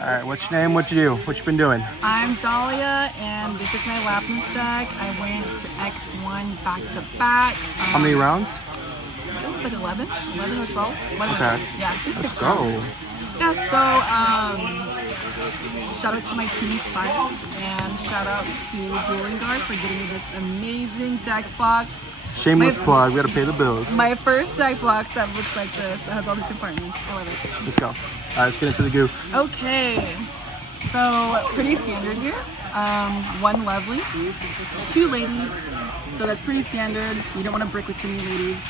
All right, what's your name? What you do? What you been doing? I'm Dahlia, and this is my Labrynth deck. I went to X1 back to back. How many rounds? It was like 11 or 12. Okay. Yeah, I think Let's 6 go. rounds. Yeah, so shout out to my team Inspire, and shout out to Dahlia for getting me this amazing deck box. Shameless plug. We gotta pay the bills. My first deck box that looks like this. That has all these compartments. I love it. Let's go. All right, let's get into the goo. Okay, so pretty standard here. One lovely, 2 ladies, so that's pretty standard. You don't want to brick with too many ladies.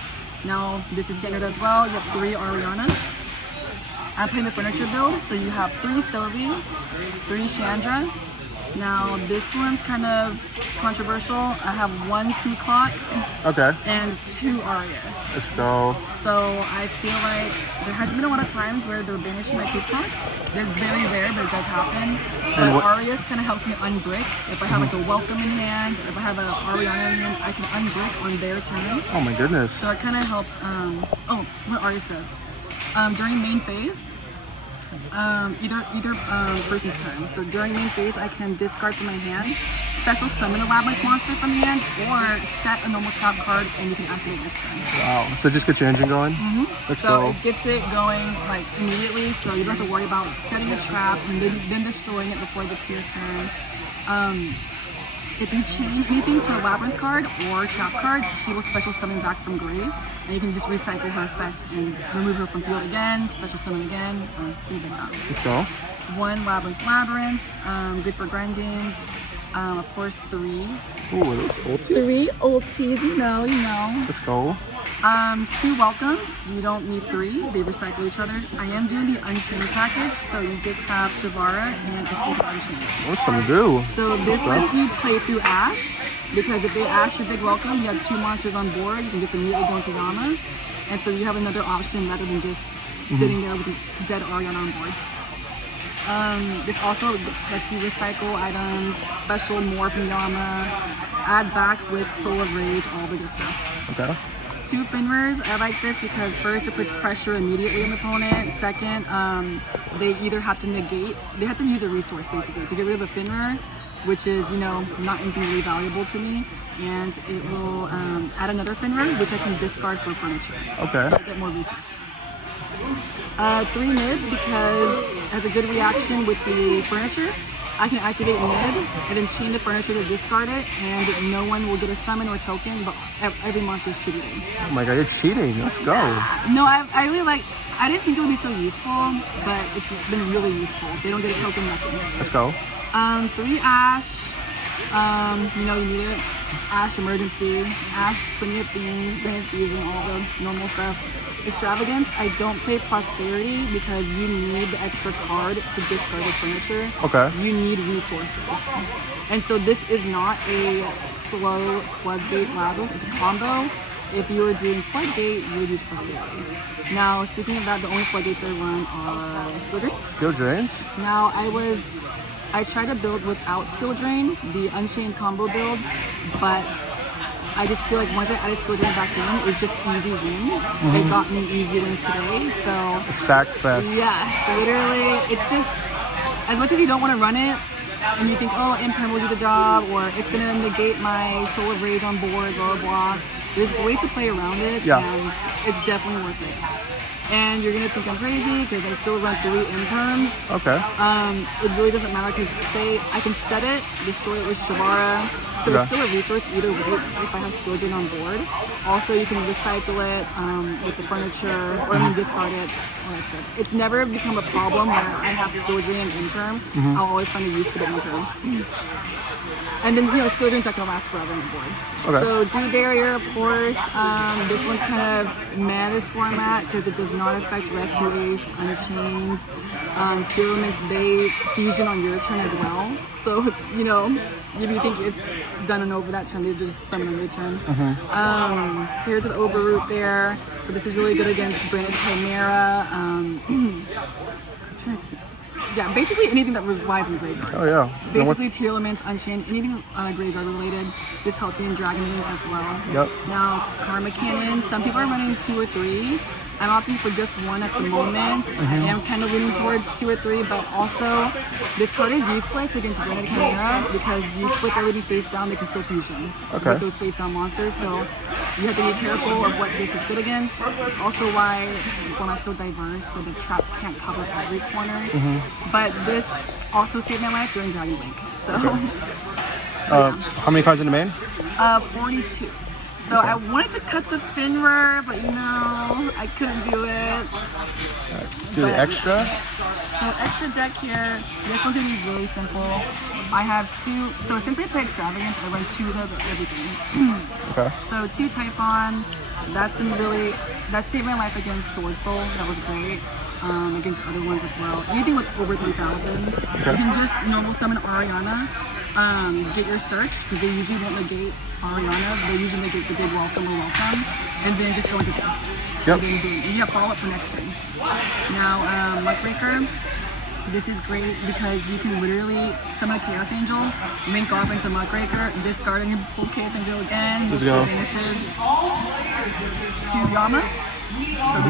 Now this is standard as well. You have 3 Ariana. I'm playing the furniture build, so you have 3 Stovey, 3 Chandra. Now this one's kind of controversial. I have 1 Peacock Okay. and 2 Arias. Let's go. So I feel like there hasn't been a lot of times where they're banishing my Peacock. There's very rare, but it does happen. And But Arias kind of helps me unbrick. If I have like a welcome in hand, if I have an Ariana in hand, I can unbrick on their turn. Oh my goodness. So it kind of helps. What Arias does during main phase. Either person's turn. So during main phase, I can discard from my hand, special summon a Labrynth monster from hand, or set a normal trap card and you can activate this turn. Wow. So just get your engine going? Let's So go. it gets it going like immediately, so you don't have to worry about setting a trap and then destroying it before it gets to your turn. If you chain anything to a Labrynth card or a trap card, she will special summon back from grave, and you can just recycle her effect and remove her from field again, special summon again, things like that. Let's go. 1 Labrynth, good for grindings. Of course, 3. Ooh, are those ultis? 3 ultis, you know. Let's go. 2 welcomes, you don't need 3, they recycle each other. I am doing the Unchained package, so you just have Shavara and Escape Unchained. What's some goo? So this lets you play through Ash, because if they Ash your big welcome, you have 2 monsters on board, you can just immediately go into Yama. And so you have another option rather than just sitting there with a dead Ariana on board. This also lets you recycle items, special morph from Yama, add back with Soul of Rage, all the good stuff. Okay. 2 Finras, I like this because first it puts pressure immediately on the opponent. Second, they either have to they have to use a resource basically to get rid of a Finra, which is, not anything really valuable to me. And it will add another Finra, which I can discard for furniture. Okay. So I get more resources. 3 mid because it has a good reaction with the furniture. I can activate mid and then chain the furniture to discard it, and no one will get a summon or token, but every monster is treated. Oh my god, you're cheating. Let's go. No, I really like. I didn't think it would be so useful, but it's been really useful. They don't get a token, nothing. Let's go. 3 Ash. You need it. Ash emergency. Ash plenty of things, Granite Fusion, all the normal stuff. Extravagance, I don't play Prosperity because you need the extra card to discard the furniture. Okay. You need resources. And so this is not a slow Floodgate Labyrinth, it's a combo. If you were doing Floodgate, you would use Prosperity. Now, speaking of that, the only Floodgates I run are Skill Drain. Skill drains? Now, I tried to build without Skill Drain, the Unchained combo build, but I just feel like once I added Skill Drain back in, it's just easy wins. It got me easy wins today, so... A sack fest. Yes, literally, it's just, as much as you don't want to run it, and you think, oh, Imperm will do the job, or it's going to negate my Soul of Rage on board, blah, blah, blah. There's ways to play around it, and it's definitely worth it. And you're going to think I'm crazy, because I still run 3 Imperms. Okay. It really doesn't matter, because say I can set it, destroy it with Shavara, so it's still a resource either way if I have Skill Drain on board. Also, you can recycle it with the furniture, or discard it, all that stuff. It's never become a problem where I have Skill Drain and Imperm. I'll always find a use for the Imperm. And then, Skill Drain's not going to last forever on the board. Okay. So, Dew Barrier, of course. This one's kind of mad, this format, because it does not affect Rescue Ace, Unchained. Tier Elements, they fusion on your turn as well. So, if you think it's done and over that turn, they just summon on your turn. Tears of the Overroot there. So this is really good against Branded Chimera. Yeah, basically anything that relies on graveyard. Oh yeah. Basically Tier Elements, Unchained, anything graveyard related. This helps me in Dragon Link as well. Yep. Now, Karma Cannon, some people are running 2 or 3. I'm opting for just one at the moment. I am kind of leaning towards 2 or 3, but also this card is useless against Granite Chimera because you flip everything face down, they can still fusion with those face down monsters. So you have to be careful of what this is good against. It's also why the format's so diverse, so the traps can't cover every corner. But this also saved my life during Dragon Link. So, How many cards in the main? 42. So I wanted to cut the Finra, but you know, I couldn't do it. Do the extra. So extra deck here, this one's gonna be really simple. I have 2, so since I play Extravagance, I run 2s of everything. Okay. So 2 Typhon, that saved my life against Sword Soul, that was great. Against other ones as well. Anything with over 3,000. You can just normal summon Ariana, get your search, because they usually won't negate Ariana, they usually negate the big welcome, and then just go into this. Yep. And then boom, and you have follow-up for next turn. Now, Muckraker, this is great because you can literally summon a Chaos Angel, link off into Muckraker, discard and you pull Chaos Angel again, Let's go. Vanishes to Yama. So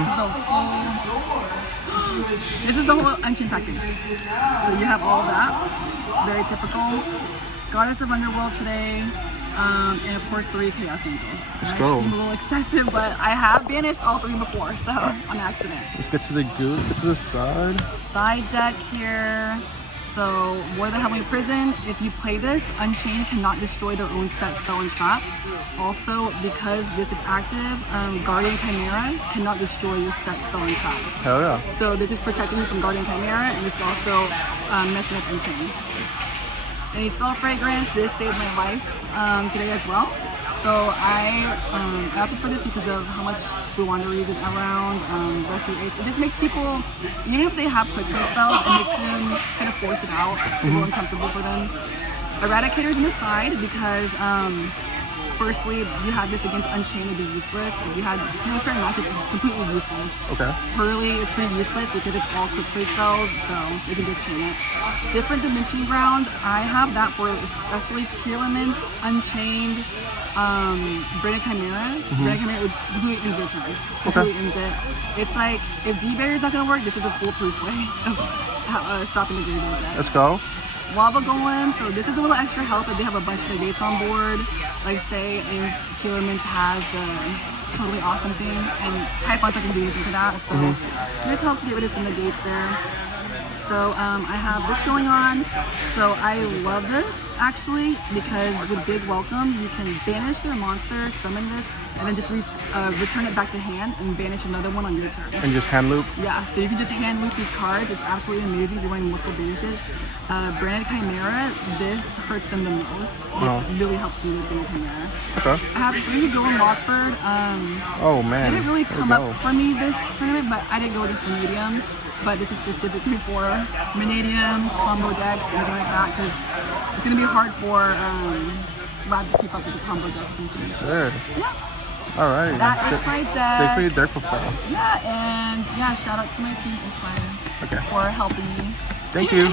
this is the whole Unchained package. So you have all of that, very typical. Goddess of Underworld today, and of course 3 Chaos Angel. Let's That go. seemed a little excessive, but I have banished all 3 before, so on accident. Let's get to the goose. Get to the side. Side deck here. So, War of the Heavenly Prison, if you play this, Unchained cannot destroy their own set, spell, and traps. Also, because this is active, Guardian Chimera cannot destroy your set, spell, and traps. Hell yeah. So this is protecting you from Guardian Chimera, and this is also messing up Unchained. Any Spell Fragrance, this saved my life today as well. So I opted for this because of how much Buwanderies is around, Rescue Ace. It just makes people, even if they have quick play spells, it makes them kind of force it out to go uncomfortable for them. Eradicator's on the side because firstly, you had this against Unchained, it'd be useless. If you had certain matchups, it's completely useless. Okay. Hurley is pretty useless because it's all quick play spells, so you can just chain it. Different Dimension Ground, I have that for especially tier limits, Unchained, Granite Chimera. Granite Chimera would completely ends their turn. Completely ends it. It's like, if D-Barrier's not gonna work, this is a foolproof way of stopping the graveyard deck. Let's go. Lava Golem, so this is a little extra help if they have a bunch of negates on board. Like say if Tier Elements has the totally awesome thing, and Typhon's not gonna do anything to that, so this helps get rid of some negates there. So I have this going on. So I love this actually because with Big Welcome, you can banish their monster, summon this, and then just return it back to hand and banish another one on your turn. And just hand loop. Yeah, so you can just hand loop these cards. It's absolutely amazing if you're running multiple banishes. Granite Chimera, this hurts them the most. This really helps me with Granite Chimera. Okay. I have 3 Joel and Lockbird. Oh man. Didn't really come up for me this tournament, but I didn't go against Vanadium. But this is specifically for Vanadium, combo decks, anything like that, because it's going to be hard for labs to keep up with the combo decks and things. Sure. Yeah. All right. That is my deck. Thank you for your deck profile. Yeah, and yeah, shout out to my team Inspire Okay. for helping me. Thank you.